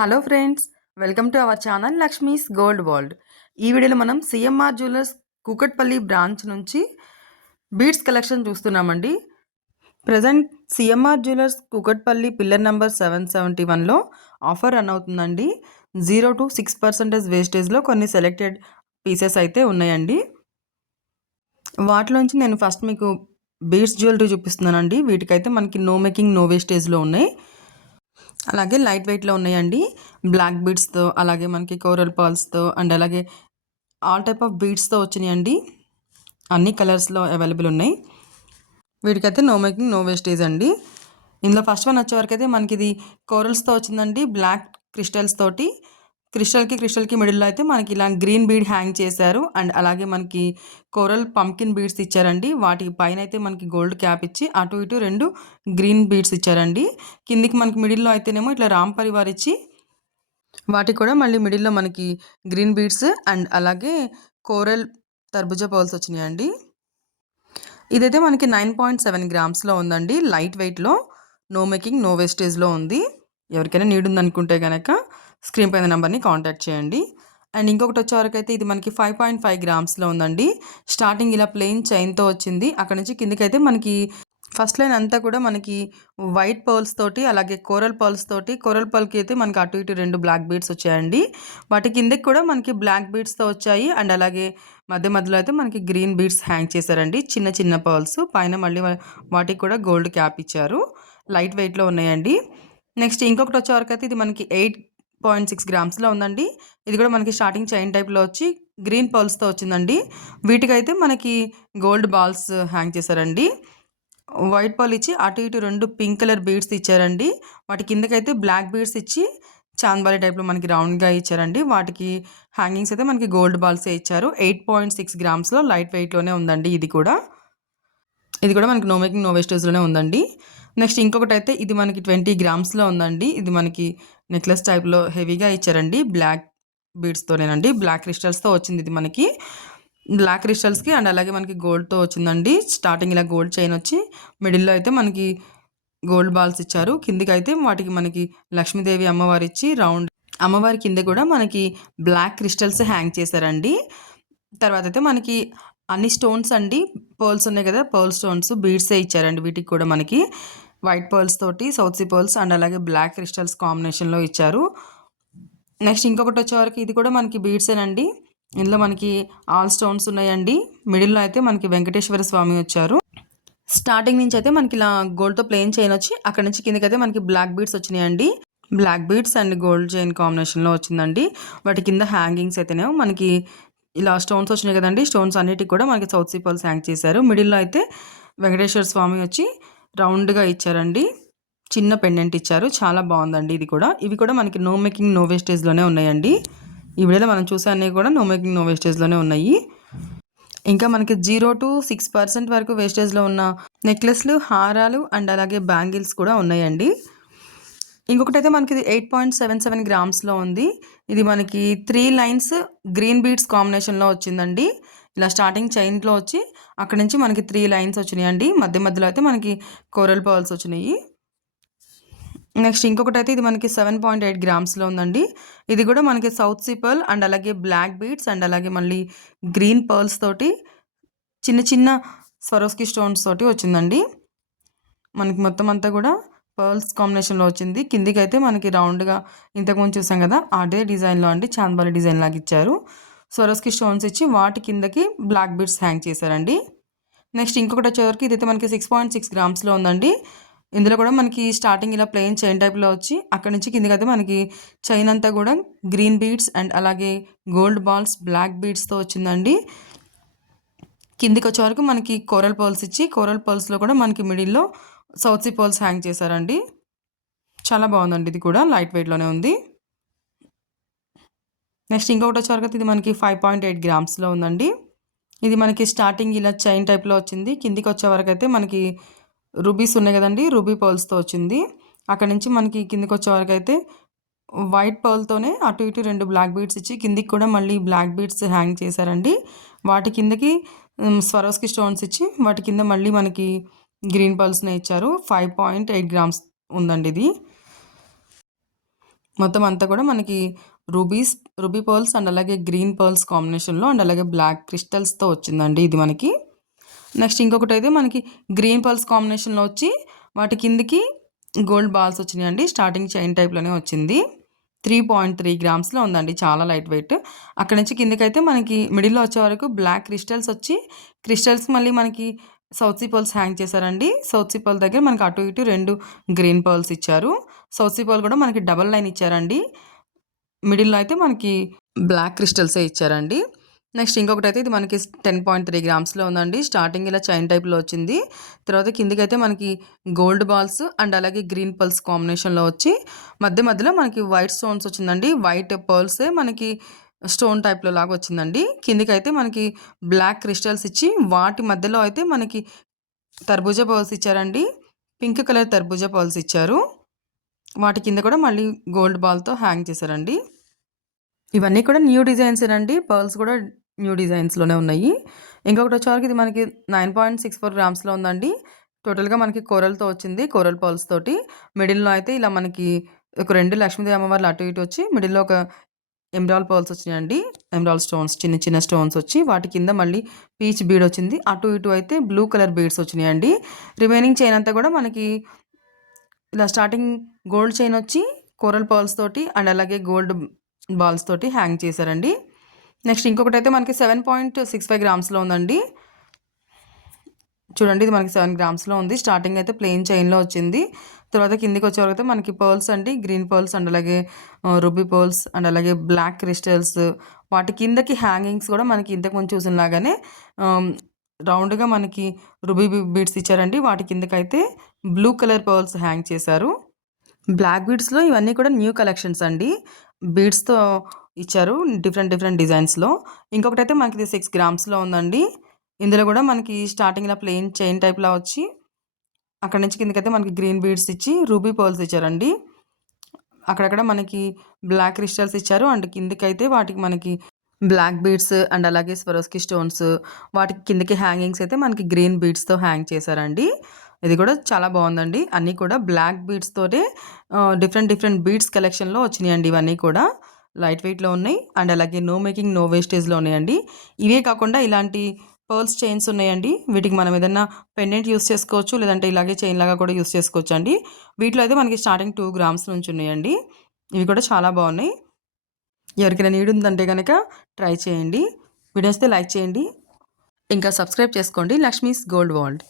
Hello friends, welcome to our channel Lakshmi's gold world. ఈ వీడియోలో మనం సిఎంఆర్ జ్యువెలర్స్ కూకట్పల్లి బ్రాంచ్ నుంచి బీడ్స్ కలెక్షన్ చూస్తున్నామండి. Present CMR jewellers Kukatpally pillar number 771లో ఆఫర్ రన్ అవుతుందండి. 0 to 6% వేస్టేజ్లో కొన్ని సెలెక్టెడ్ పీసెస్ అయితే ఉన్నాయండి. వాటిలోంచి నేను ఫస్ట్ మీకు బీడ్స్ జ్యువెలరీ చూపిస్తున్నానండి. వీటికైతే మనకి నో మేకింగ్ నో వేస్టేజ్లో ఉన్నాయి. అలాగే లైట్ వెయిట్లో ఉన్నాయండి. బ్లాక్ బీడ్స్తో, అలాగే మనకి కోరల్ పర్ల్స్తో అండ్ అలాగే ఆల్ టైప్ ఆఫ్ బీడ్స్తో వచ్చినాయండి. అన్ని కలర్స్లో అవైలబుల్ ఉన్నాయి. వీటికైతే నో మేకింగ్ నో వేస్టేజ్ అండి. ఇందులో ఫస్ట్ వన్ వచ్చేవరకు అయితే మనకి ఇది కోరల్స్తో వచ్చిందండి. బ్లాక్ క్రిస్టల్స్ తోటి క్రిస్టల్కి మిడిల్లో అయితే మనకి ఇలా గ్రీన్ బీడ్ హ్యాంగ్ చేశారు. అండ్ అలాగే మనకి కోరల్ పంకిన్ బీడ్స్ ఇచ్చారండి. వాటి పైన అయితే మనకి గోల్డ్ క్యాప్ ఇచ్చి అటు ఇటు 2 గ్రీన్ బీడ్స్ ఇచ్చారండి. కిందికి మనకి మిడిల్లో అయితేనేమో ఇట్లా రామ్ పరివార్ ఇచ్చి వాటికి కూడా మళ్ళీ మిడిల్లో మనకి గ్రీన్ బీడ్స్ అండ్ అలాగే కోరల్ తర్బుజా పర్ల్స్ వచ్చినాయండి. ఇదైతే మనకి 9.7 గ్రామ్స్లో ఉందండి. లైట్ వెయిట్లో, నో మేకింగ్ నో వేస్టేజ్లో ఉంది. ఎవరికైనా నీడ్ ఉందనుకుంటే కనుక స్క్రీన్ పైన నెంబర్ని కాంటాక్ట్ చేయండి. అండ్ ఇంకొకటి వచ్చేవరకు అయితే ఇది మనకి 5.5 గ్రామ్స్లో ఉందండి. స్టార్టింగ్ ఇలా ప్లెయిన్ చైన్తో వచ్చింది. అక్కడ నుంచి కిందికి అయితే మనకి ఫస్ట్ లైన్ అంతా కూడా మనకి వైట్ పర్ల్స్ తోటి అలాగే కోరల్ పర్ల్స్ తోటి, కోరల్ పర్ల్కి అయితే మనకి అటు ఇటు 2 బ్లాక్ బీడ్స్ వచ్చాయండి. వాటి కిందకి కూడా మనకి బ్లాక్ బీడ్స్తో వచ్చాయి. అండ్ అలాగే మధ్యలో అయితే మనకి గ్రీన్ బీడ్స్ హ్యాంగ్ చేశారండి. చిన్న చిన్న పర్ల్స్ పైన మళ్ళీ వాటికి కూడా గోల్డ్ క్యాప్ ఇచ్చారు. లైట్ వెయిట్లో ఉన్నాయండి. నెక్స్ట్ ఇంకొకటి వచ్చేవరకు అయితే ఇది మనకి 8.6 గ్రామ్స్లో ఉందండి. ఇది కూడా మనకి స్టార్టింగ్ చైన్ టైప్లో వచ్చి గ్రీన్ పర్ల్స్తో వచ్చిందండి. వీటికైతే మనకి గోల్డ్ బాల్స్ హ్యాంగ్ చేశారండి. వైట్ పర్ల్ ఇచ్చి అటు ఇటు 2 పింక్ కలర్ బీడ్స్ ఇచ్చారండి. వాటి కిందకైతే బ్లాక్ బీడ్స్ ఇచ్చి చాంద్బాలి టైప్లో మనకి రౌండ్గా ఇచ్చారండి. వాటికి హ్యాంగింగ్స్ అయితే మనకి గోల్డ్ బాల్సే ఇచ్చారు. 8.6 గ్రామ్స్లో లైట్ వెయిట్లోనే ఉందండి. ఇది కూడా మనకి నో మేకింగ్ నో వేస్టేజ్లోనే ఉందండి. నెక్స్ట్ ఇంకొకటి అయితే ఇది మనకి 20 గ్రామ్స్లో ఉందండి. ఇది మనకి నెక్లెస్ టైప్లో హెవీగా ఇచ్చారండి. బ్లాక్ బీడ్స్తోనేనండి. బ్లాక్ క్రిస్టల్స్తో వచ్చింది ఇది మనకి. బ్లాక్ క్రిస్టల్స్కి అండ్ అలాగే మనకి గోల్డ్తో వచ్చిందండి. స్టార్టింగ్ ఇలా గోల్డ్ చైన్ వచ్చి మిడిల్లో అయితే మనకి గోల్డ్ బాల్స్ ఇచ్చారు. కిందికి అయితే వాటికి మనకి లక్ష్మీదేవి అమ్మవారు ఇచ్చి రౌండ్ అమ్మవారి కింద కూడా మనకి బ్లాక్ క్రిస్టల్స్ హ్యాంగ్ చేశారండి. తర్వాత అయితే మనకి అన్ని స్టోన్స్ అండి, పర్ల్స్ ఉన్నాయి కదా, పర్ల్ స్టోన్స్ బీడ్సే ఇచ్చారండి. వీటికి కూడా మనకి వైట్ పర్ల్స్ తోటి సౌత్ సీ పర్ల్స్ అండ్ అలాగే బ్లాక్ క్రిస్టల్స్ కాంబినేషన్లో ఇచ్చారు. నెక్స్ట్ ఇంకొకటి వచ్చేవరకు ఇది కూడా మనకి బీడ్సేనండి. ఇందులో మనకి ఆల్ స్టోన్స్ ఉన్నాయండి. మిడిల్లో అయితే మనకి వెంకటేశ్వర స్వామి వచ్చారు. స్టార్టింగ్ నుంచి అయితే మనకి ఇలా గోల్డ్తో ప్లెయిన్ చైన్ వచ్చి అక్కడ నుంచి కిందకి అయితే మనకి బ్లాక్ బీడ్స్ వచ్చినాయండి. Black beads and gold chain కాంబినేషన్లో వచ్చిందండి. వాటి కింద హ్యాంగింగ్స్ అయితేనేమో మనకి ఇలా స్టోన్స్ వచ్చినాయి కదండి. స్టోన్స్ అన్నిటికి కూడా మనకి సౌత్ సీ పర్ల్స్ హ్యాంగ్ చేశారు. మిడిల్లో అయితే వెంకటేశ్వర స్వామి వచ్చి రౌండ్గా ఇచ్చారండి. చిన్న పెండెంట్ ఇచ్చారు. చాలా బాగుందండి ఇది కూడా. ఇవి కూడా మనకి నో మేకింగ్ నో వేస్టేజ్లోనే ఉన్నాయండి. ఈ వీడియోలో మనం చూసే అన్నీ కూడా నో మేకింగ్ నో వేస్టేజ్లోనే ఉన్నాయి. ఇంకా మనకి 0 to 6% వరకు వేస్టేజ్లో ఉన్న నెక్లెస్లు, హారాలు అండ్ అలాగే బ్యాంగిల్స్ కూడా ఉన్నాయండి. ఇంకొకటైతే మనకి ఇది 8.77 గ్రామ్స్లో ఉంది. ఇది మనకి 3 లైన్స్ గ్రీన్ బీడ్స్ కాంబినేషన్లో వచ్చిందండి. ఇలా స్టార్టింగ్ చైన్లో వచ్చి అక్కడ నుంచి మనకి 3 లైన్స్ వచ్చినాయండి. మధ్యలో అయితే మనకి కోరల్ పర్ల్స్ వచ్చినాయి. నెక్స్ట్ ఇంకొకటి అయితే ఇది మనకి 7.8 గ్రామ్స్లో ఉందండి. ఇది కూడా మనకి సౌత్ సీ పర్ల్ అండ్ అలాగే బ్లాక్ బీడ్స్ అండ్ అలాగే మళ్ళీ గ్రీన్ పర్ల్స్ తోటి చిన్న చిన్న స్వరోస్కి స్టోన్స్ తోటి వచ్చిందండి. మనకి మొత్తం అంతా కూడా పర్ల్స్ కాంబినేషన్లో వచ్చింది. కిందికి అయితే మనకి రౌండ్గా ఇంతకుముందు చూసాం కదా, అదే డిజైన్లో అండి, చాంద్బాలి డిజైన్ లాగా ఇచ్చారు. స్వరోస్కి స్టోన్స్ ఇచ్చి వాటి కిందకి బ్లాక్ బీడ్స్ హ్యాంగ్ చేశారండి. నెక్స్ట్ ఇంకొకటి వచ్చేవరకు ఇదైతే మనకి 6.6 గ్రామ్స్లో ఉందండి. ఇందులో కూడా మనకి స్టార్టింగ్ ఇలా ప్లెయిన్ చైన్ టైప్లో వచ్చి అక్కడ నుంచి కిందికి అయితే మనకి చైన్ అంతా కూడా గ్రీన్ బీడ్స్ అండ్ అలాగే గోల్డ్ బాల్స్ బ్లాక్ బీడ్స్తో వచ్చిందండి. కిందికి వచ్చే వరకు మనకి కోరల్ పర్ల్స్ ఇచ్చి కోరల్ పర్ల్స్లో కూడా మనకి మిడిల్లో సౌత్ సీ పర్ల్స్ హ్యాంగ్ చేశారండి. చాలా బాగుందండి. ఇది కూడా లైట్ వెయిట్లోనే ఉంది. నెక్స్ట్ ఇంకొకటి వచ్చే వరకు ఇది మనకి 5.8 గ్రామ్స్లో ఉందండి. ఇది మనకి స్టార్టింగ్ ఇలా చైన్ టైప్లో వచ్చింది. కిందికి వచ్చే వరకు అయితే మనకి రూబీస్ ఉన్నాయి కదండి, రూబీ పర్ల్స్తో వచ్చింది. అక్కడ నుంచి మనకి కిందికి వచ్చే వరకు అయితే వైట్ పర్ల్తోనే అటు ఇటు 2 బ్లాక్ బీడ్స్ ఇచ్చి కిందికి కూడా మళ్ళీ బ్లాక్ బీడ్స్ హ్యాంగ్ చేశారండి. వాటి కిందకి స్వరోస్కి స్టోన్స్ ఇచ్చి వాటి కింద మళ్ళీ మనకి గ్రీన్ పర్ల్స్నే ఇచ్చారు. 5.8 గ్రామ్స్ ఉందండి ఇది. మొత్తం అంతా కూడా మనకి రూబీ పర్ల్స్ అండ్ అలాగే గ్రీన్ పర్ల్స్ కాంబినేషన్‌లో అండ్ అలాగే బ్లాక్ క్రిస్టల్స్‌తో వచ్చిందండి ఇది మనకి. నెక్స్ట్ ఇంకొకటైతే మనకి గ్రీన్ పర్ల్స్ కాంబినేషన్‌లో వచ్చి వాటి కిందకి గోల్డ్ బాల్స్ వచ్చినాయండి. స్టార్టింగ్ చైన్ టైప్‌లోనే వచ్చింది. 3.3 గ్రామ్స్‌లో ఉందండి. చాలా లైట్ వెయిట్. అక్కడి నుంచి కిందకైతే మనకి మిడిల్‌లో వచ్చే వరకు బ్లాక్ క్రిస్టల్స్ వచ్చి, క్రిస్టల్స్ మళ్ళీ మనకి సౌత్ సీ పర్ల్స్ హ్యాంగ్ చేశారండి. సౌత్ సీ పర్ల్ దగ్గర మనకి అటు ఇటు 2 గ్రీన్ పర్ల్స్ ఇచ్చారు. సౌత్ సీ పర్ల్ కూడా మనకి డబుల్ లైన్ ఇచ్చారండి. మిడిల్‌లో అయితే మనకి బ్లాక్ క్రిస్టల్సే ఇచ్చారండి. నెక్స్ట్ ఇంకొకటైతే ఇది మనకి 10.3 గ్రామ్స్‌లో ఉందండి. స్టార్టింగ్ ఇలా చైన్ టైప్‌లో వచ్చింది. తర్వాత కిందకైతే మనకి గోల్డ్ బాల్స్ అండ్ అలాగే గ్రీన్ పర్ల్స్ కాంబినేషన్‌లో వచ్చి మధ్యలో మనకి వైట్ స్టోన్స్ వచ్చిందండి. వైట్ పర్ల్సే మనకి స్టోన్ టైప్‌లో లాగా వచ్చిందండి. కిందకైతే మనకి బ్లాక్ క్రిస్టల్స్ ఇచ్చి వాటి మధ్యలో అయితే మనకి తర్బూజా పర్ల్స్ ఇచ్చారండి. పింక్ కలర్ తర్బూజా పర్ల్స్ ఇచ్చారు. వాటి కింద కూడా మళ్ళీ గోల్డ్ బాల్‌తో హ్యాంగ్ చేశారండి. ఇవన్నీ కూడా న్యూ డిజైన్సేనండి. పర్ల్స్ కూడా న్యూ డిజైన్స్‌లోనే ఉన్నాయి. ఇంకొకటొచ్చేవరకు ఇది మనకి 9.64 గ్రామ్స్‌లో ఉందండి. టోటల్‌గా మనకి కోరల్‌తో వచ్చింది. కోరల్ పర్ల్స్ తోటి. మిడిల్‌లో అయితే ఇలా మనకి ఒక 2 లక్ష్మీదేవి అమ్మవార్లు అటు ఇటు వచ్చి మిడిల్‌లో ఒక ఎమరాల్డ్ పర్ల్స్ వచ్చినాయండి. ఎమరాల్డ్ స్టోన్స్ చిన్న చిన్న స్టోన్స్ వచ్చి వాటి కింద మళ్ళీ పీచ్ బీడ్ వచ్చింది. అటు ఇటు అయితే బ్లూ కలర్ బీడ్స్ వచ్చినాయండి. రిమైనింగ్ చైన్ అంతా కూడా మనకి ఇలా స్టార్టింగ్ గోల్డ్ చైన్ వచ్చి కోరల్ పర్ల్స్ తోటి అండ్ అలాగే గోల్డ్ బాల్స్ తోటి హ్యాంగ్ చేశారండి. నెక్స్ట్ ఇంకొకటైతే మనకి 7.65 గ్రామ్స్‌లో ఉందండి. చూడండి ఇది మనకి 7 గ్రామ్స్‌లో ఉంది. స్టార్టింగ్ అయితే ప్లెయిన్ చైన్‌లో వచ్చింది. తర్వాత కిందకొచ్చేవరకైతే మనకి పర్ల్స్ అండి. గ్రీన్ పర్ల్స్ అండ్ అలాగే రూబీ పర్ల్స్ అండ్ అలాగే బ్లాక్ క్రిస్టల్స్ వాటి కిందకి హ్యాంగింగ్స్ కూడా మనకి ఇంతకుముందు చూసినలాగానే ఆహ్, రౌండ్‌గా మనకి రూబీ బీడ్స్ ఇచ్చారండి. వాటి కిందకైతే బ్లూ కలర్ పర్ల్స్ హ్యాంగ్ చేశారు. బ్లాక్ బీడ్స్‌లో ఇవన్నీ కూడా న్యూ కలెక్షన్స్ అండి. బీడ్స్‌తో ఇచ్చారు. డిఫరెంట్ డిజైన్స్‌లో. ఇంకొకటైతే మనకిది 6 గ్రామ్స్‌లో ఉందండి. ఇందులో గూడా మనకి స్టార్టింగ్ ఇలా ప్లెయిన్ చైన్ టైప్‌లా వచ్చి, అక్కడి నుంచి కిందకైతే మనకి గ్రీన్ బీడ్స్ ఇచ్చి, రూబీ పర్ల్స్ ఇచ్చారండి. అక్కడక్కడ మనకి బ్లాక్ క్రిస్టల్స్ ఇచ్చారు. అండ్ కిందకైతే వాటికి మనకి బ్లాక్ బీడ్స్ అండ్ అలాగే స్వరోస్కి స్టోన్స్ వాటికి కిందకి హ్యాంగింగ్స్ అయితే మనకి గ్రీన్ బీడ్స్‌తో హ్యాంగ్ చేశారండి. ఇది కూడా చాలా బావుందండి. అన్నీ కూడా బ్లాక్ బీడ్స్ తోటే డిఫరెంట్ బీడ్స్ కలెక్షన్‌లో వచ్చినాయండి ఇవన్నీ కూడా. లైట్ వెయిట్‌లో ఉన్నాయి. అండ్ అలాగే నో మేకింగ్, నో వేస్టేజ్‌లో ఉన్నాయండి. ఇవే కాకుండా ఇలాంటి పర్ల్స్ చైన్స్ ఉన్నాయండి. వీటికి మనం ఏదన్నా పెండెంట్ యూజ్ చేసుకోవచ్చు. లేదంటే ఇలాగే చైన్ లాగా కూడా యూజ్ చేసుకోవచ్చండి. వీటిలో అయితే మనకి స్టార్టింగ్ 2 గ్రామ్స్ నుంచి ఉన్నాయండి. ఇవి కూడా చాలా బావున్నాయి. ఎవరికైనా నీడ్ ఉందంటే గనక ట్రై చేయండి. వీడియో నచ్చితే లైక్ చేయండి. ఇంకా సబ్స్క్రైబ్ చేసుకోండి లక్ష్మీస్ గోల్డ్ వరల్డ్.